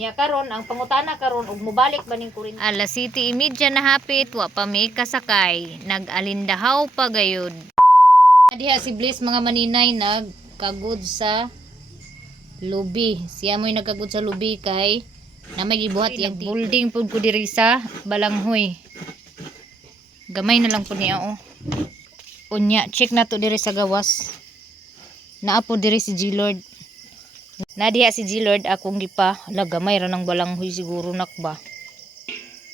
Nya karon ang pangutana karon ug mobalik ba ning kuryente? Alas 7:30 na hapit, wa pa may kasakay. Nag-alindahaw pa gayud. Diha si Bliss mga maninay nagkagud sa lubi. Siya mo'y nagkagud sa lubi kay na may gibuhat yung building pud ko diri sa balanghoy. Gamay na lang po niya Unya, check na to diri sa gawas. Naa po diri si G-Lord. Nadiha si G-Lord akong gipa. Hala, gamay ra ng balanghoy siguro nakba.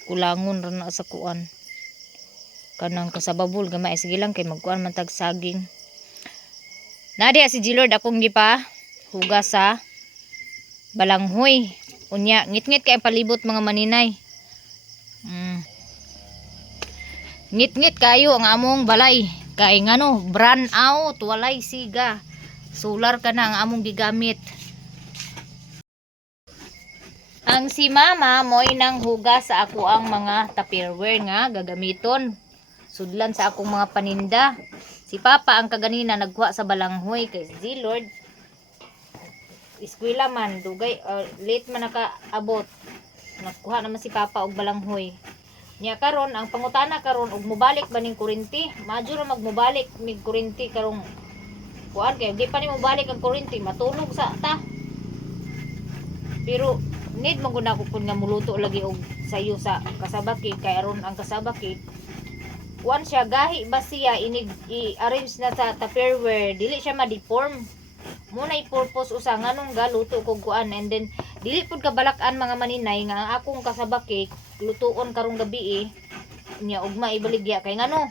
Kulangon ra na sa kuan. Kanang kasababol gamay sige lang kay magkuan man tag saging. Nadiha si G-Lord akong gipa hugas sa balanghoy. Unya, ngit-ngit kay palibot mga maninay. Ngit-ngit kayo ang among balay. Kay ngano, brand out, walay siga. Solar ka na ang among gigamit. Ang si mama mo'y nang hugas sa ako ang mga tupperware nga gagamiton. Sudlan sa akong mga paninda. Si papa ang kaganina nagkuha sa balanghoy kay si Lord. Eskwela man, dugay, late man nakaabot. Nagkuha naman si papa og balanghoy. Nya karon ang pangutana karon ug mobalik ba ning kuryente? Madyo ra magmobalik mig kuryente karong kuan kay di pa ni mobalik ang kuryente matulog sa ta. Pero need man gud ako kun nga muluto lagi og sayo sa kasabakid kay aron ang kasabakid kuan siya gahi ba siya inig i-arrange na sa tupperware dili siya ma-deform. Muna i-purpose usa nganong galuto kog kuan and then dili pud kabalak-an mga maninay nga ang akong kasabakid lutuon karong gabi nya ugma ibaligya kay ngano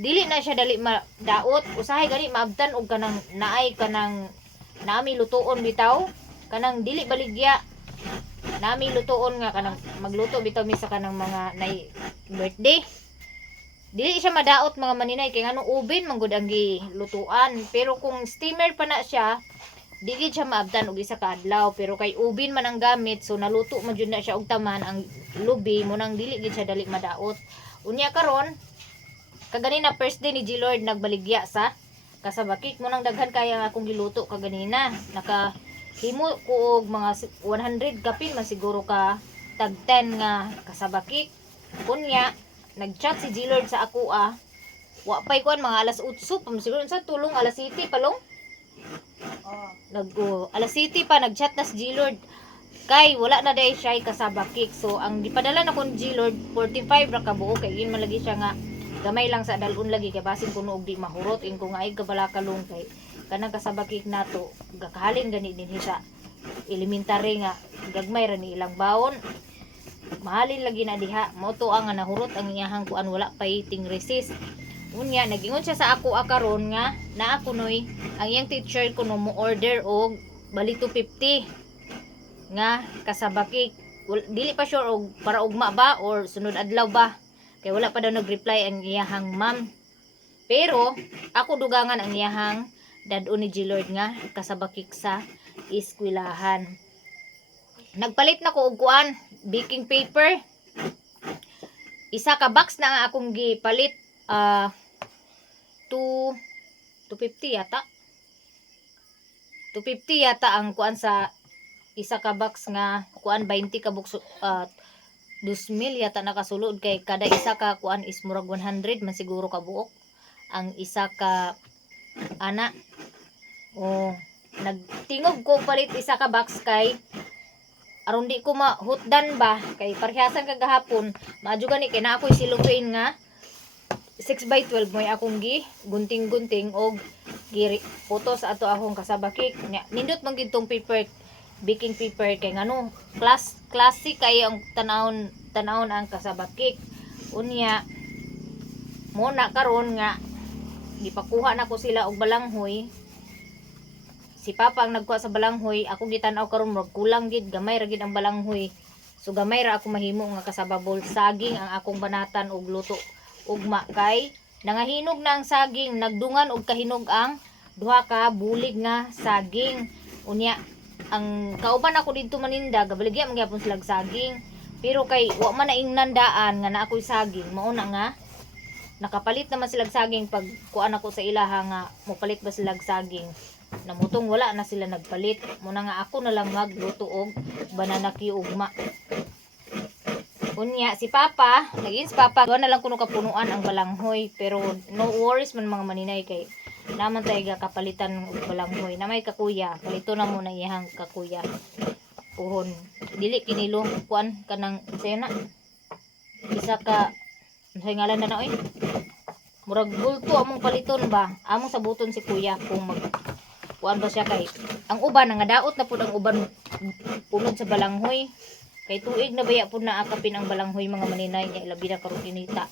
dili na siya dali madaot usahay gani maabtan og kanang naay kanang nami lutuon bitaw kanang dili baligya nami lutuon nga kanang magluto bitaw mi sa kanang mga nay birthday dili siya madaot mga maninay kay ngano ubin man gud ang gilutuan pero kung steamer pa na siya dili siya maabtan og isa ka adlaw pero kay ubin man ang gamit so naluto man jud na siya og taman ang lubi mo nang dili gid siya dali madaot. Unya karon kaganina first day ni G-Lord nagbaligya sa kasabakik mo nang daghan kaya akong giluto kaganina nakahimo ko og mga 100 kapin man siguro ka tag 10 nga kasabakik. Unya nagchat si G-Lord sa ako wa pay kuan mga alas 8 pa siguro sa tulong alas 7 palong alas 7 pa nagchat na si G-Lord kay wala na day siya kasabakik so ang gipadala na kon G-Lord 45 ra ka buo kay yun malagi siya nga gamay lang sa dalon lagi kay basin kuno og di mahurot in kung ay kabalakalong kay kanang kasabakik nato gakahalin gani din siya elementary nga gagmay ra ni ilang baon mahalin lagi na diha mo to ang nahurot ang iyahang kuan wala pay ting resist. Unya nagingon siya sa ako karon nga naa kunoy ang iyang teacher kuno mo order og bali 250 nga kasabakik dili pa sure og para ugma ba or sunod adlaw ba kay wala pa daw nag-reply ang iyahang ma'am pero ako dugangan ang iyahang dad-o ni G-Lord nga kasabakik sa eskwelahan. Nagpalit na ko og kuan baking paper isa ka box na nga akong gipalit 250 yata 250 yata ang kuan sa isa ka box nga kuan 20 ka box 2,000 yata nakasulod kay kada isa ka kuan is murag 100 man siguro ka buok ang isa ka ana nagtingog ko palit isa ka box kay aron di ko mahutdan ba kay parehasang kagahapon maadyo gani kay na ako silutuin nga 6x12 mo'y akong gunting-gunting og photo sa ato akong kasabakik nindot man gid tong paper baking paper kay ngano classic kay ang tanawon ang kasabakik. Unya mo na karon nga gipakuha na ko sila og balanghoy si papa ang nagkuha sa balanghoy ako gitanaw karon murag kulang gid gamay ra gid ang balanghoy so gamay ra ako mahimo nga kasababol saging ang akong banatan og luto ugma kay nangahinog na ang saging nagdungan og kahinog ang duha ka bulig nga saging. Unya ang kauban ako didto maninda gabaligya man gyapon sila saging pero kay wa man na ingnandaan nga na ako'y saging mao na nga nakapalit naman sila saging pag kuan ako sa ilaha nga mopalit ba sila saging Namutong wala na sila nagpalit. Muna nga ako na lang magluto og banana Q ugma. Unya si Papa, naging si Papa, gawa na lang kuno kapunuan ang balanghoy, pero no worries man mga maninay kay naman tayo kapalitan og balanghoy. Na may kakuya, palito na muna iyang kakuya. Puhon. Dili kinilo kuan kanang sena. Isa ka say ngalan na oy. Murag bulto among paliton ba? Among sabuton si kuya kung mag kuan ba siya kay ang uban nga daot na pud ang uban punod sa balanghoy. Kay tuig na baya po na akapin ang balanghoy mga maninay niya ilabi na karon kinita.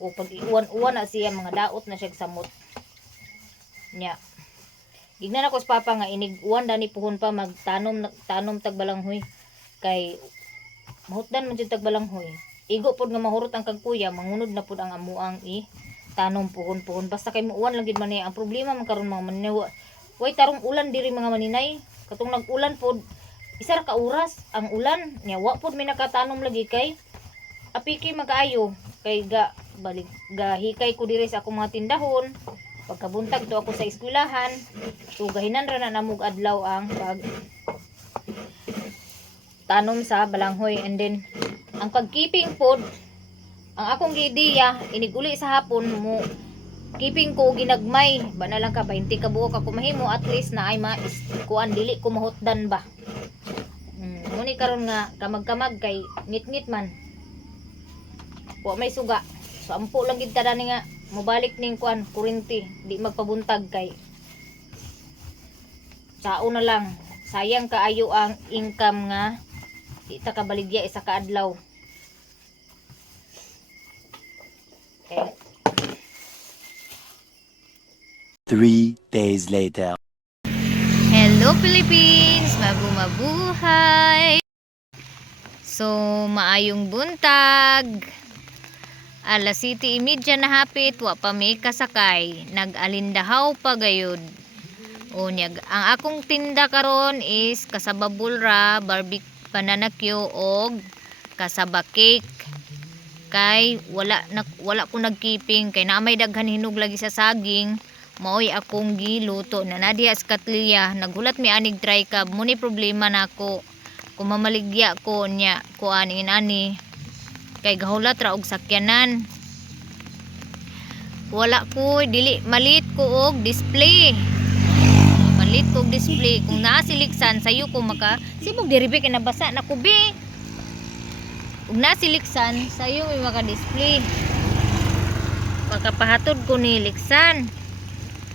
O pag iuwan-uwan na siya mga daot na siya samot. Nya. Gignan ako sa Papa nga inig uwan dani puhon pa magtanom tag balanghoy. Kay mahutdan man jud tag balanghoy. Igo pod nga mahurot ang kag kuya mangunod na pod ang amuang tanom puhon-puhon. Basta kay muuwan lang gid man niya. Ang problema man karon mga maninay way tarong ulan diri mga maninay. Katong nag-ulan pod isa ra ka oras ang ulan nya wa pod may nakatanom lagi kay apiki magkaayo kay hikay ko diri sa akong mga tindahon pagkabuntag to ako sa eskwelahan so gahinan ra na namog adlaw ang pag tanom sa balanghoy and then ang pagkeeping pod ang akong giideya iniguli sa hapon mo keeping ko ginagmay ba na lang ka 20 ka buok ako mahimo at least na ay kuan dili ko mahutdan ba. Muni karon nga kamag-kamag kay ngit-ngit man. Wa may suga. So ampo lang gid tada ni nga mobalik ning kuan kurente di magpabuntag kay sao na lang. Sayang kaayo ang income nga di ta kabaligya isa ka adlaw. Okay. 3 days later. Hello Philippines! Mabuhay! So, maayong buntag. Alas 7:30 na hapit, wa pa may kasakay. Nag-alindahaw pa gayud. Unyag, ang akong tinda karon is kasaba bulra, barbecue banana Q og kasaba cake. Kay wala ko nagkeeping kay naamay daghan hinog lagi sa saging. Maoy akong giluto na nadiya sa Katliya nagulat mi anig try cab muni problema nako kung mamaligya ko nya kuanin ani kay gahulat ra og sakyanan wala ko dili malit ko og display kung naa siliksan sayo ko maka sibog diri kay nabasa na kubi ug naa siliksan sayo may maka display pagkapahatod ko ni liksan.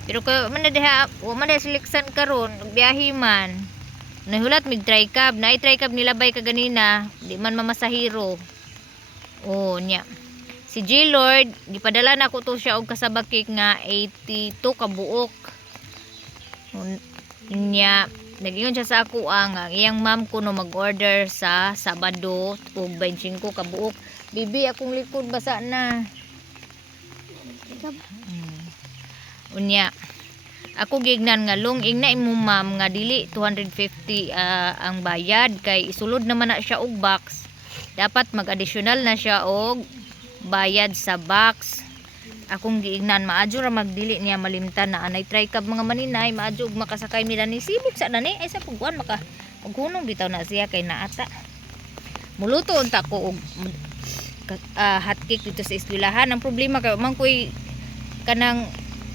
Pero kaya man na siliksan karon biyahe man. Nahulat mig try cab, na try cab nilabay ka ganina, di man mamasahiro. Oh, nya. Si G Lord, gipadala na ko to siya og kasaba cake nga 82 ka buok. Nya, nagingon siya sa ako ang iyang ma'am ko no mag-order sa Sabado og 25 ka buok. Bibi akong likod basa na. Unya ako gignan nga lunging na imo ma'am nga dili 250 ang bayad kay isulod naman na siya og box dapat mag-additional na siya og bayad sa box. Akong giignan maadyo ra magdili niya malimtan na anay try cab mga maninay maadyo og makasakay mi ni sibuk sa nani ay sa pagkuan maka maghunong bitaw na siya kay naata muluto unta ko og hot cake dito sa eskwelahan. Ang problema kay man koy kanang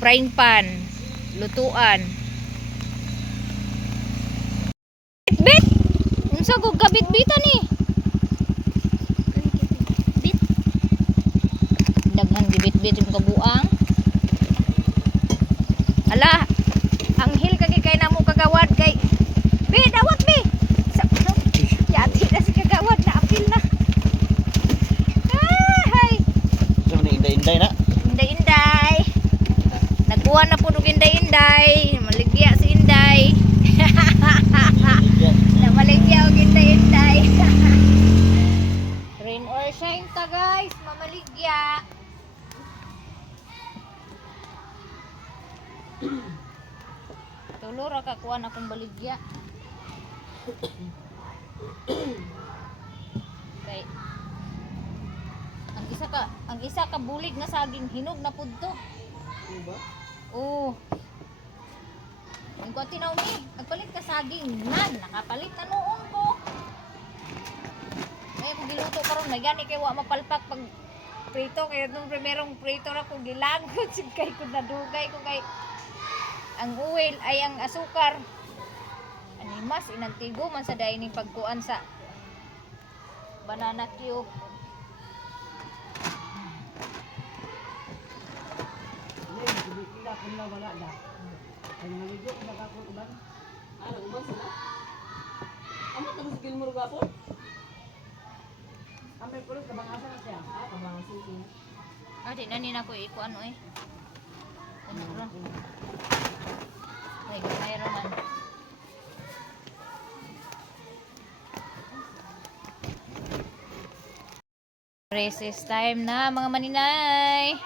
frying pan lutuan bit unsa ko kabit-bitan ni bit daghan gibit-bit yung kabuang ala anghel kay kay namo kagawad kay bi dawat bi yati na si kagawad na apil na hay So, inday-inday na. inday nagkuha na po ng inday maligya si Inday na maligya og inday rain or shine ta guys mamaligya tulo ra ka kuha na akong baligya kay ang isa ka bulig na saging hinog na pud to. Oo. Yung ko tinaw mi, nagpalit ka saging. Nakapalit na noon ko. May kung giluto karon may gani kay wa mapalpak pag prito kaya nung primerong prito ra ko gilagod sig kay ko nadugay ko kay ang oil ay ang asukar. Ani mas inantigo man sa dining pagkuan sa banana cube. Di na nina ko ikuan oy. Ano ra? Ay, gamay ra man. Recess time na mga maninay.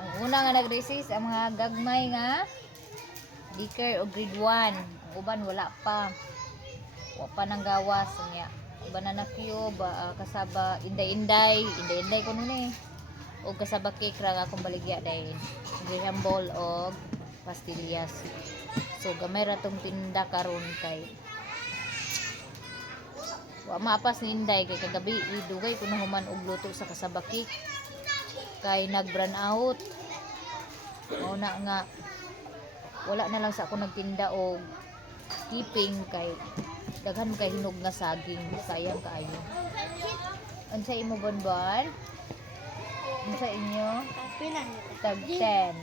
Ang una nga nag-recess ang mga gagmay nga daycare o grade 1. Ang uban wala pa. Wa pa nang gawas niya. Banana cube, kasaba inday-inday ko nun eh. O kasaba cake ra nga akong baligya dahil graham ball o pastillas. So gamay ra tong tinda karon kay wa maapas ni inday kay kagabi idugay ko na human og luto sa kasaba cake kay nag-brand out. O na nga wala na lang sa ako nagtinda og skipping kay daghan kay hinog nga saging sayang kaayo. Unsa imo bonbon? Unsa inyo? Pilan. Tag 10.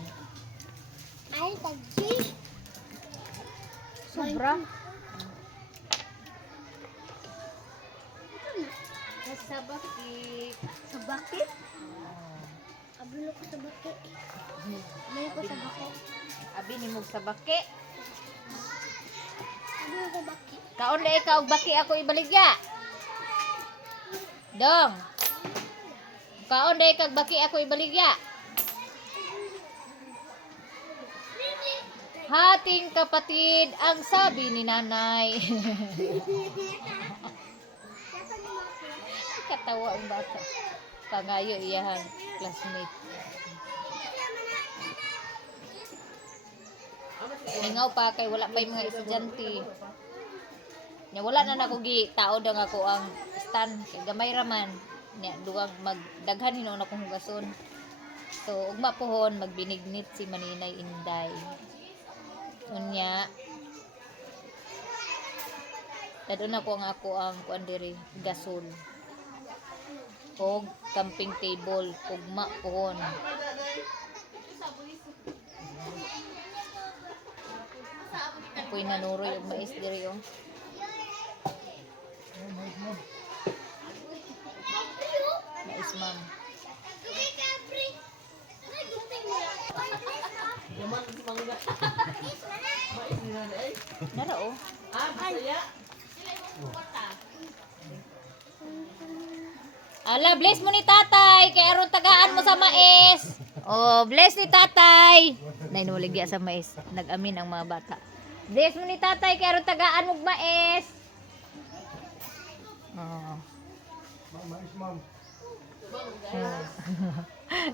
Ay, tagsi. Sobra. Sa bakit? Sa bakit? Abilo ko sa bakit. Abilo ko sa bakit. Abi ni mog sa baki. Abilo ko bakit. Kaon na ikaw og baki ako ibaligya. Dong. Kaon na ikaw baki ako ibaligya. Hating kapatid ang sabi ni nanay. Katawa ang bata. Pangayo iyahang classmate. Ningaw pa kay wala pa yung mga estudyante. Nya wala na nako gi taod ang ako ang stand kay gamay raman. Nya duwag magdaghan hinon akong hugason. So ugma pohon magbinignit si Maninay Inday. Unya dadon ako ang kuan diri gasol. Og camping table ugma pohon. Ako'y nanuroy og mais diri oh. Mais ma'am. Nara oh. Ala, bless mo ni tatay. Kaya aron tagaan mo sa mais. Oh, bless ni tatay. Nainuligya sa mais. Nag-amin ang mga bata. Bless mo ni tatay. Kaya aron tagaan mo mais. Oh. Mais, ma'am.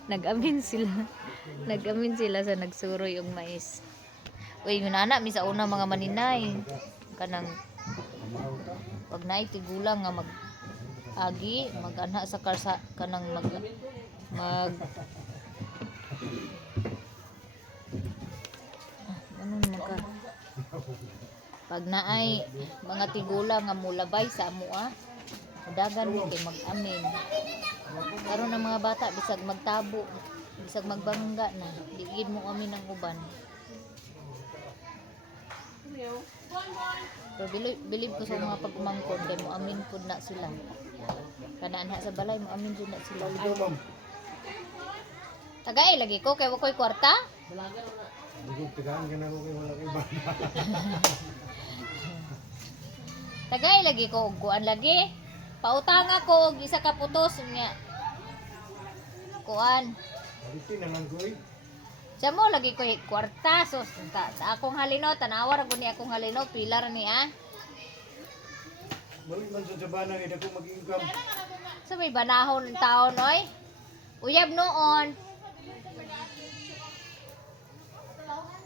Nag-amin sila. Nag-amin sila sa nagsuroy yung mais. Uy, yun anak, misa una mga maninay. Kanang pag naitigulang nga mag-agi, mag-anha sa karsa, kanang mag anong maka pag naay mga tigulang nga mulabay sa amua, dagan mo kay mag-amin. Karon ang mga bata bisag magtabo, bisag magbangga na, digid mo amin ang uban. Pero bilib ko sa mga pagmangkon kay mo amin pud na sila. Kanaan ha sa balay mo amin pud na sila. Tagay lagi ko kay wakoy kwarta. Tagay lagi ko og kuan lagi. Pautang ako og isa ka putos niya. Kuan. Sa mo lagi ko kwarta so sa akong halino tanawar ko ni akong halino pilar ni ah. Balik man sa Jabana ida ko mag-income. Sa may banahon ng taon oy. Uyab noon.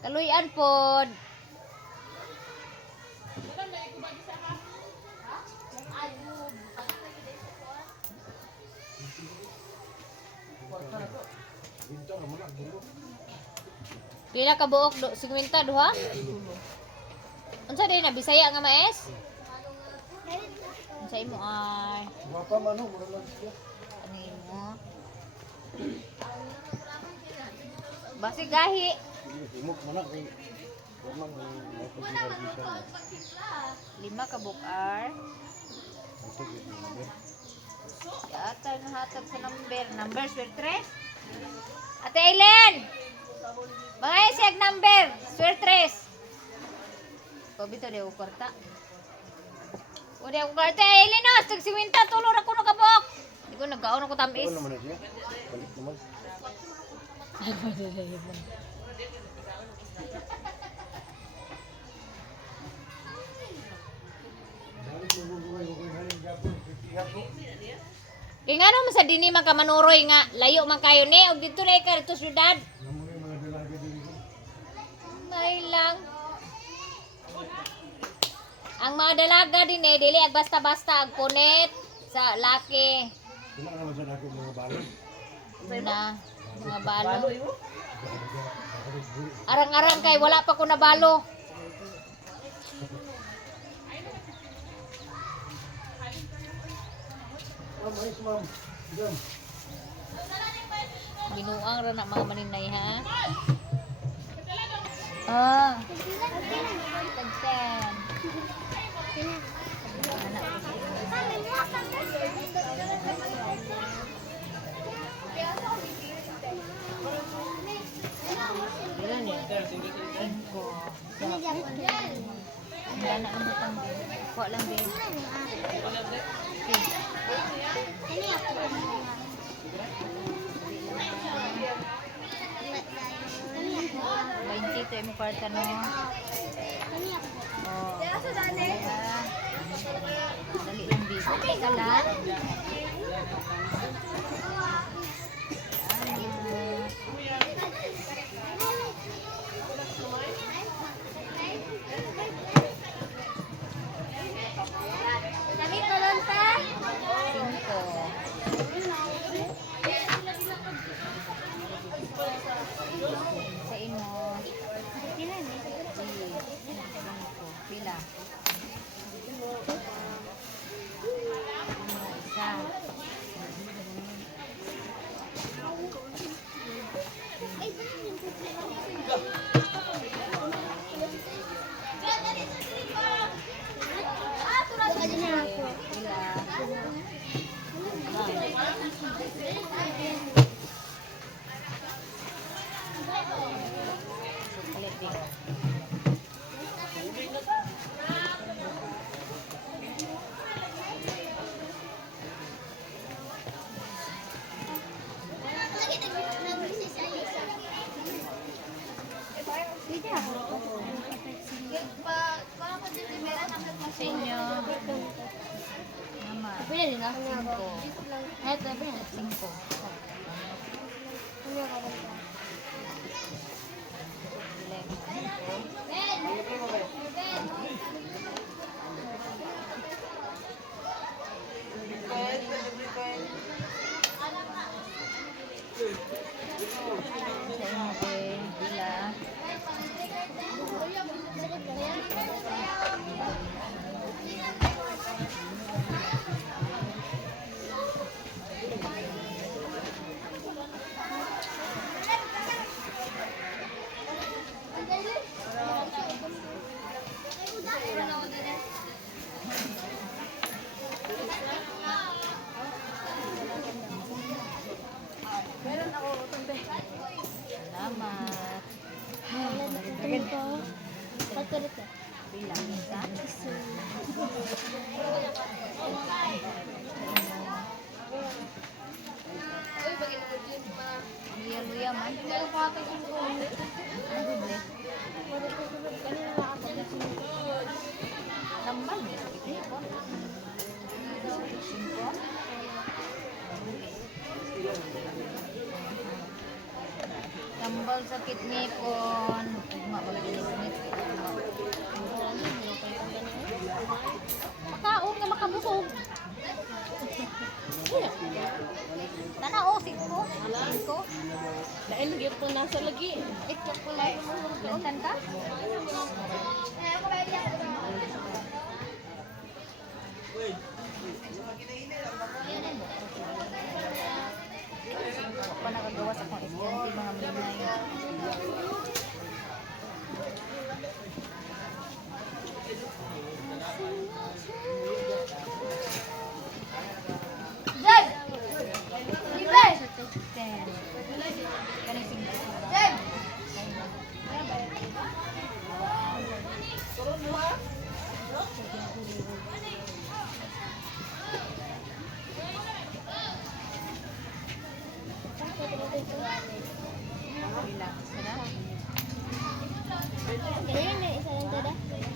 Kaluyan pod. Pila ka buok 50 duha? Unsa din na Bisaya nga maes? Unsa imo ay? Wapa man no, mura lang siya. Ano imo? Basi gahi. Imok man na kay Ramang may pagkakabisa. 5 ka bukar. Ito gid number. Yata yung hatag sa number. Number, swertres. Ate Aileen! Mga isig number, swertres. Pabito di ako kwarta. O di ako kwarta. Aileen o, stag siminta, tulor ako nakabok. Hindi ko nagkaon ako tamis. Ano naman na siya? Balik naman. Kaya nga naman sa dini man ka manuroy nga, layo man kayo ni, o dito na ikaw dito syudad. Namoy mga dalaga dito. May lang. Ang mga dalaga din dili ag basta-basta ag punit sa laki. Sila naman sa dako mga balon. Na, mga balo. Arang-arang kay wala pa ko nabalo. Mais ma'am. Diyan. Binuang ra na mga maninay ha. Ah, tagsen. Ilan ya? 5. Wala na ang butang din. Kuha lang din. Ini aku. 20 to mo kwarta no. Ini aku. Oh. Dali lang bis. Okay ka lang. Kami tolong ta. 5. Sa imo. Sila ni. Pila. Isa. Pila. Sulit din. Sa inyo. Mama. Pila din ako. 5. Ito pila. 5. Ano ka ba? Salamat. Pagkarito. Bilang isa. Luya-luya man. Ano ba? Tambal ni ipon. Simpon. Tambal sakit nipon. Ugma pag-inis. Makaon nga makabusog. Tanaw, 5. 5. lagi po nasa lagi. Ito po lang Lantan ka? Ako pa nakagawa sa akong estudyante mga minay. Dad! Libre! Ten. Kanang single. Dad! Relax ka na. Kaya na isa lang dada.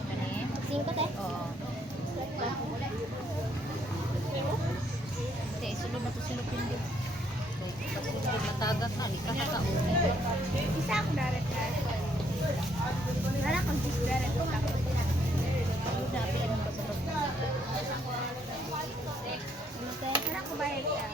Kani? Singkot eh. Oo. Hindi, isulod na to si Lupindi. Kasulod matagak na. Likas ka. Isa ako darat na. Nara kang sis darat ko ako. Sabi lang ko sa Nara ko bayad ka.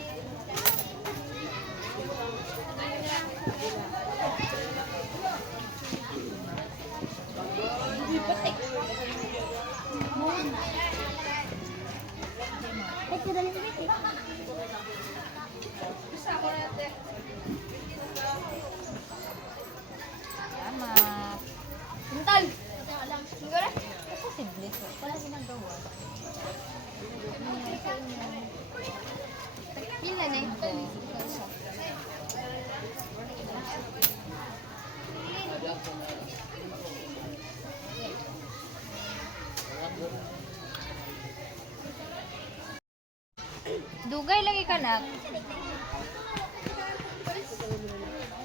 Ito dali sa biti. Salamat. Mental. Siguro? Posible. Wala ginagawa. Pila na ito. Dugay lagi ka na.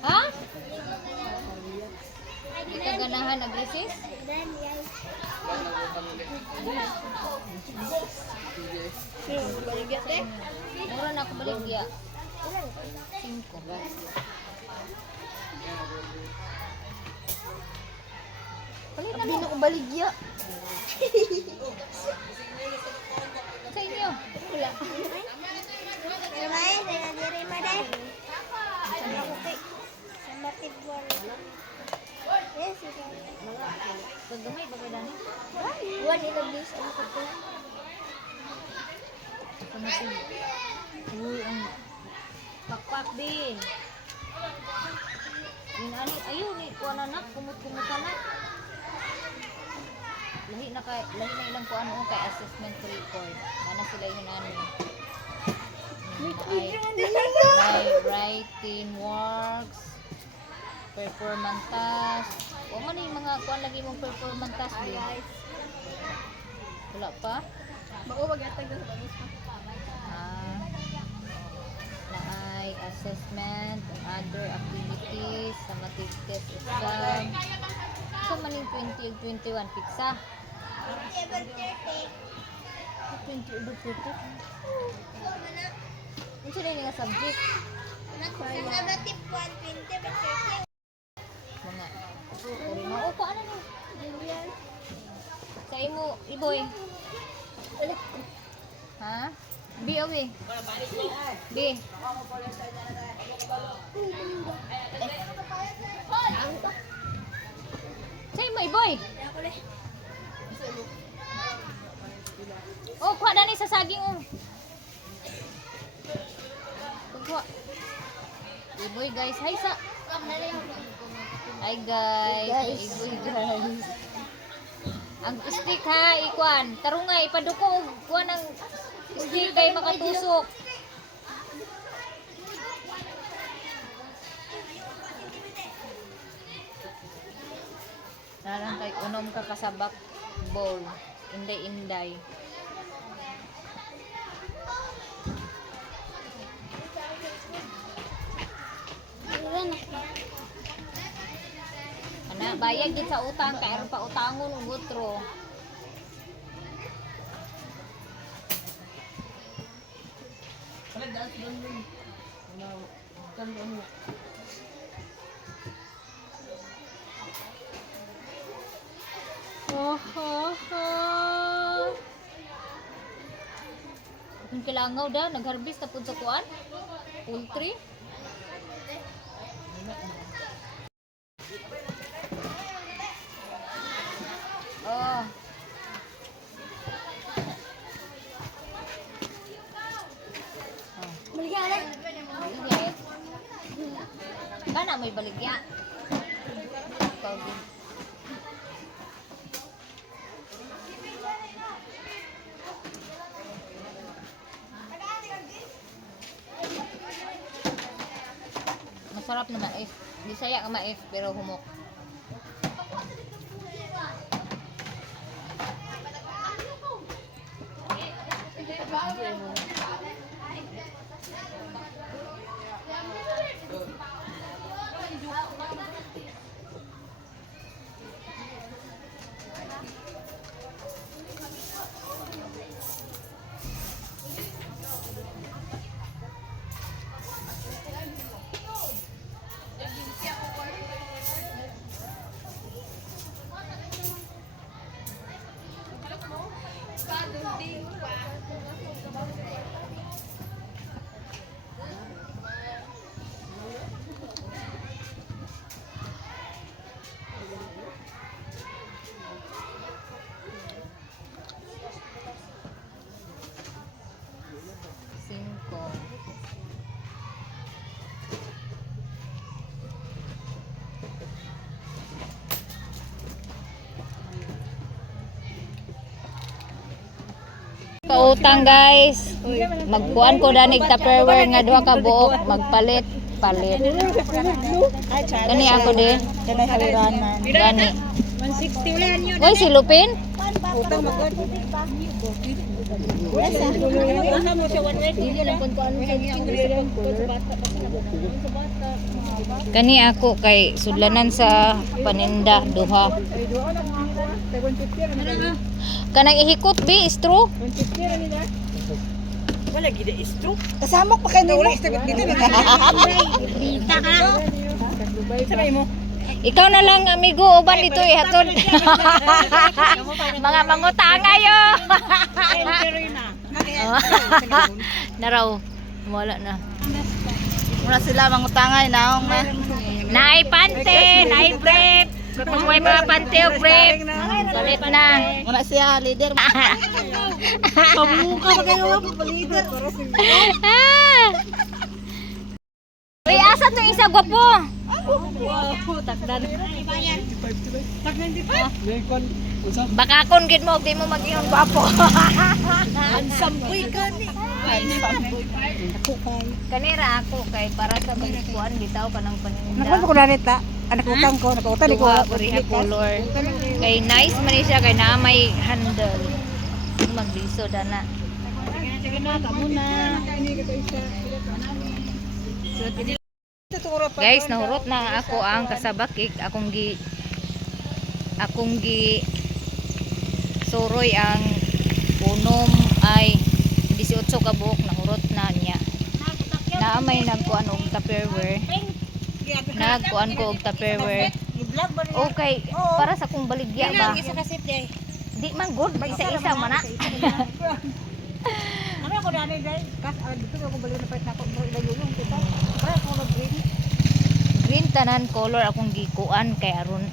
Ha? Di ka ganahan nag-resist? Baligyan eh. Mura na ako baligya. 5. Palitan Hindi mo. na ko baligya. Sa inyo. Wala. Ramay, saya diri mo deh. Sama tiguan. Yes, ikaw. Gagamay ba kayo dani? Buwan ito bis ang kuko. Kamating. Uy, ang pakpak din. Yung ani, ayun, kuha na nak, kumut-kumut ka na. Lahi na ilang kuha noon kay assessment report. Mana sila yung ano. May writing works, performance task. O man yung mga kuha lagi mong performance task din. Wala pa? Bako magatag sa bagus pa. Naay assessment and other activities sa matig test exam. So maning 20 ug 21 pizza. 20 ug 30. Unsa na nga subject? Sama tip 120 ba 30? Mga o ko ano ni? Sa imo iboy. Ha? B o B? B. Sa imo iboy. Oh, kuha na ni sa saging oh. Kuha. Iboy guys, hi sa. Hi guys. Iboy guys. Ang stick ha, ikuan. Tarungay, ipaduko. Kuan ang stick kay makatusok. Nalang kay unom ka kasabak bowl. Inday-inday. Ana, bayag gid sa utang kay aron pa utangon ug utro. Kung kilangaw daw, nag-harvest na pud sa kuan. Poultry. Kana may baligya. Masarap na mais. Bisaya ka mais pero humok. Kautang guys. Magkuan ko danig Tupperware nga duha ka buok magpalit palit. Kani ako di. Kanay haliranan. Gani. 160 ulan yun. Oy si Lupin. Utang magod. Wala mo siya 180. Hindi lang kung ano sa Kani ako kay sudlanan sa paninda duha. Kanang ihikot bi istro. Wala gid istro. Kasamok pa kay wala istro dito. Bita ka. Sabay mo. Ikaw na lang amigo uban dito ihatod. Mga mangutanga yo. Naraw. Wala na. Muna sila mangutangay naong na. Naay pante, naay brief. Kung may mga pante o brief. Palit na. Muna siya leader. Pamuka pa kayo leader. Uy, asa to isa gwapo? Takdan. Baka kon gid mo, di mo mag-iyon gwapo. Sampoy gani. Kanira ako kay para sa balikuan bitaw kanang paninda. Nakon ko na ta. Anak utang ko, nakutang ko. Duha puriha color. Kay nice man siya kay naa may handle. Magliso dana. Sige na, kamo na. Guys, nahurot na ako ang kasabakik. Akong gi suroy ang unom ay 18 ka buok nahurot na niya. Na may nagkuan og Tupperware. Nagkuan ko og Tupperware. Okay, para sa kong baligya ba? Di man good, isa-isa man na. Ano ko dani dai? Kas dito ko balik na pait na ko ilayulong kita. Para ko green. Green tanan color akong gikuan kay aron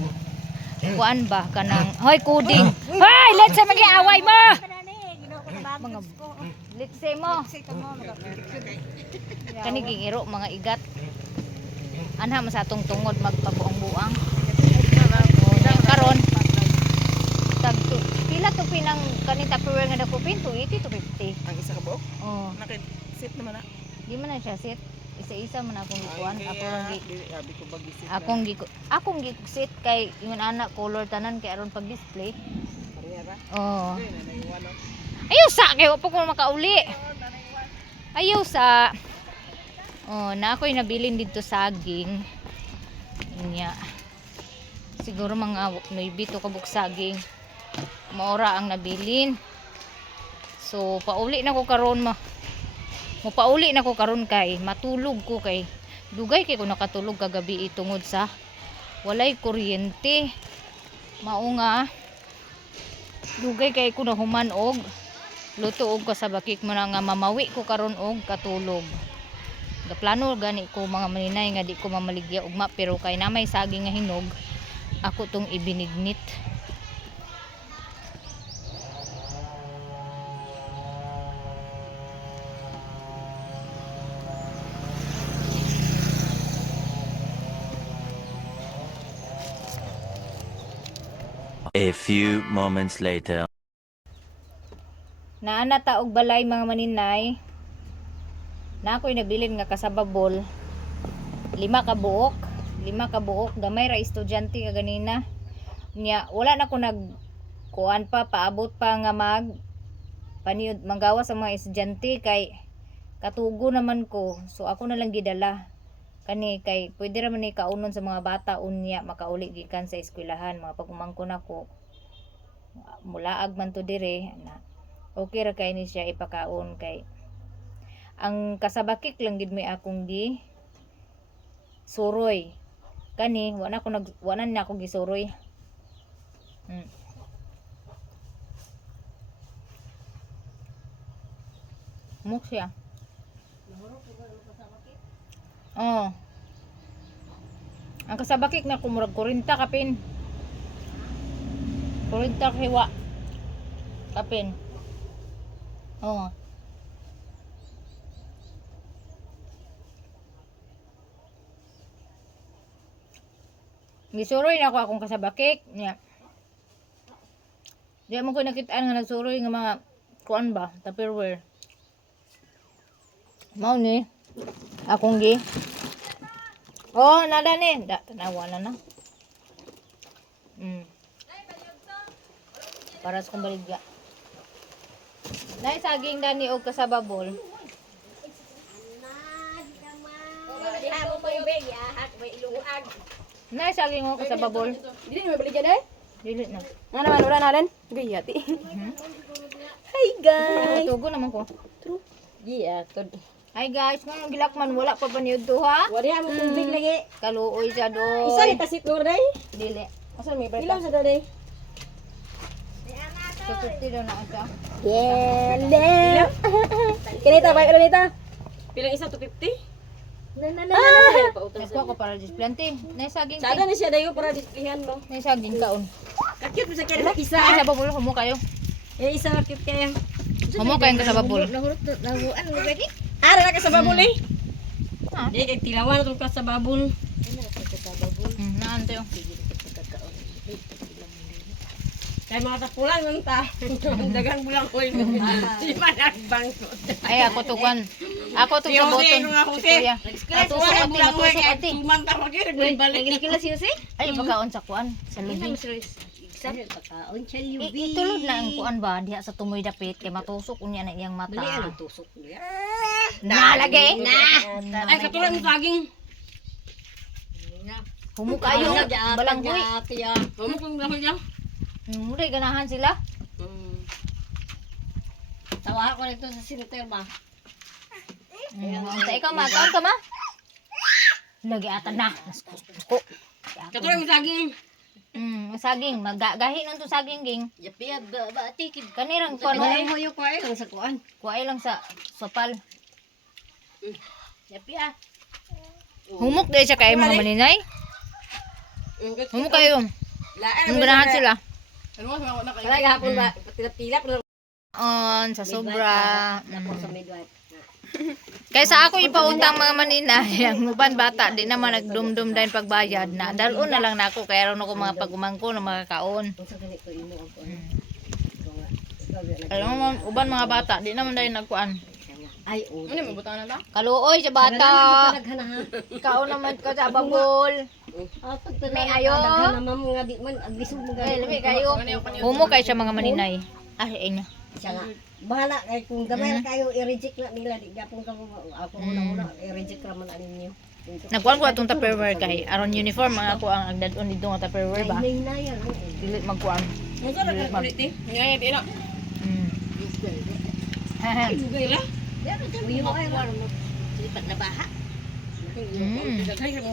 kuan ba kanang hoy coding. Hoy, let's say magi-away mo. Mga let's say mo. Kani gingiro mga igat. Anha man sa atong tungod magpabuang-buang. Karon tag pila to pinang kani Tupperware nga dako pin 280 to 50. Ang isa ka buok? Oh, Nakit-sit naman na. di man na siya sit. Isa-isa man akong gikuan. Ako lang Abi ko bagisit. akong gisit kay ingon anak color tanan kay aron pag display. Parehara. Oh. Nanaiwan. Ayaw sa kay wa pa ko makauli. Ayaw sa. Oh, na ako'y nabilin dito saging. Inya. Siguro mga 9 to kabuk saging. Maora ang nabilin. So pauli na ko karon Pauli na ko karon kay matulog ko kay dugay kay ko nakatulog kagabi tungod sa walay kuryente. Mao nga dugay kay ko nahuman og luto og kasabakik mo na nga mamawi ko karon og katulog. Gaplano gani ko mga maninay nga di ko mamaligya ugma pero kay namay saging nga hinog ako tong ibinignit. A few moments later. Naana ta og balay mga maninay. Na ako'y nabilin nga kasababol. 5 ka buok. 5 ka buok. Gamay ra estudyante ka ganina. Nya, wala na ko kuan pa, paabot pa nga paniud manggawa sa mga estudyante kay katugo naman ko. So ako na lang gidala. Kani kay pwede ra man ni kaunon sa mga bata unya makauli gikan sa eskwelahan mga pagumangkon ako. Mulaag man to dire na. Okay ra kay ni siya ipakaon kay ang kasabakik lang gid may akong gi suroy. Kani wala na ako gisuroy. Muk siya. Oh. Ang kasabakik na kumurag 40 kapin. 40 hiwa. Kapin. Oh. Gisuroy na ako akong kasabakik. Nya. Di mo ko nakitaan nga nagsuroy nga mga kuan ba, Tupperware. Mao ni akong gi. Oh, nada ni. Tanawa na na. Para sa kong baligya. Nay saging dani og kasababol. Nay saging og kasababol. Dili mo balik dyan eh? Dili na. Nga naman, wala na rin. Gayati. Hi guys! Tugo naman ko. Yeah, tod. Hi guys, ngayong gilakman wala pa paniud to ha. Wala mo tubig lagi. Kaluoy siya doy. Isa ni tasit nur day. Dili. Asa may break? Ilang sa day? So 50 daw na siya. Yeah. Kinita ba ito nita? Pilang isa 250? Na. Nagkuha ko para displante. Nay saging. Sada ni siya dayo para displihan mo. Nay saging kaon. Kakit mo sa kaya isa. Ay sababol humo kayo. Eh isa kakit kaya. Humo kayong kasababol. Nahuan mo lagi? Ara na ka sa babul eh. Ah. Di kay tilawan tong ka sa babul. Naan tayo. Kay mga tapulan man ta. Dagang bulang oil mo. Di man nagbangkot. Ay ako to kwan. Ako to sa boton. Si kuya. Atusok ati, matusok ati. Tumang ta pag balik. Nagkila siya si? Ay pagkaon sa kuan sa lubi. Pagkaon siya Itulod na ang kuan ba diha sa tumoy dapit kay matusok unya na iyang mata. Tusok niya. Nalagay. Ay katulad ng saging. Humo kayo. Balanghoy. Humo kung dahon niya. Muli ganahan sila. Tawa ko nito sa siniter ba? Ang ikaw makaon ka ma? Lagi ata na. Ko. Katulad ng saging. Saging magagahi nang to saging ging. Yapi ba tikid. Kanirang kuan Ay hoyo ko ay lang sa kuan. kuai lang sa sopal. Yapi Humok dahil siya kay mga maninay. Humok kayo. Ang ganahan sila. Wala gahapon ba tilap-tilap Sa sobra. sa midwife. Kaysa ako ipautang mga maninay, ang uban bata, di naman nagdumdum dahil pagbayad na. Dalon na lang na ako, kaya rin ako mga pagumangko ng mga kaon. Alam mo, uban mga bata, di naman dahil nagkuan. Ay, oo. Ano mabuta na ba? Kaluoy sa bata. Kaon naman ka sa babol. May ayo. Naman mga di man agisog mo Ay, lami kayo. Humo kayo sa mga maninay. Inyo. siya nga. Bahala kay kung gamay na kayo i-reject na nila di gyapon ka mo ako una i-reject ra man ani niyo. Nagkuhan ko atong Tupperware kay aron uniform ang ako ang agdadon dito nga Tupperware ba. Nay na yan. Dili magkuan. Ano ra ka kulit eh? Ngayon di na. Dugay ra. Uyo ay ra mo. Lipat na baha. Mm. Daghay mo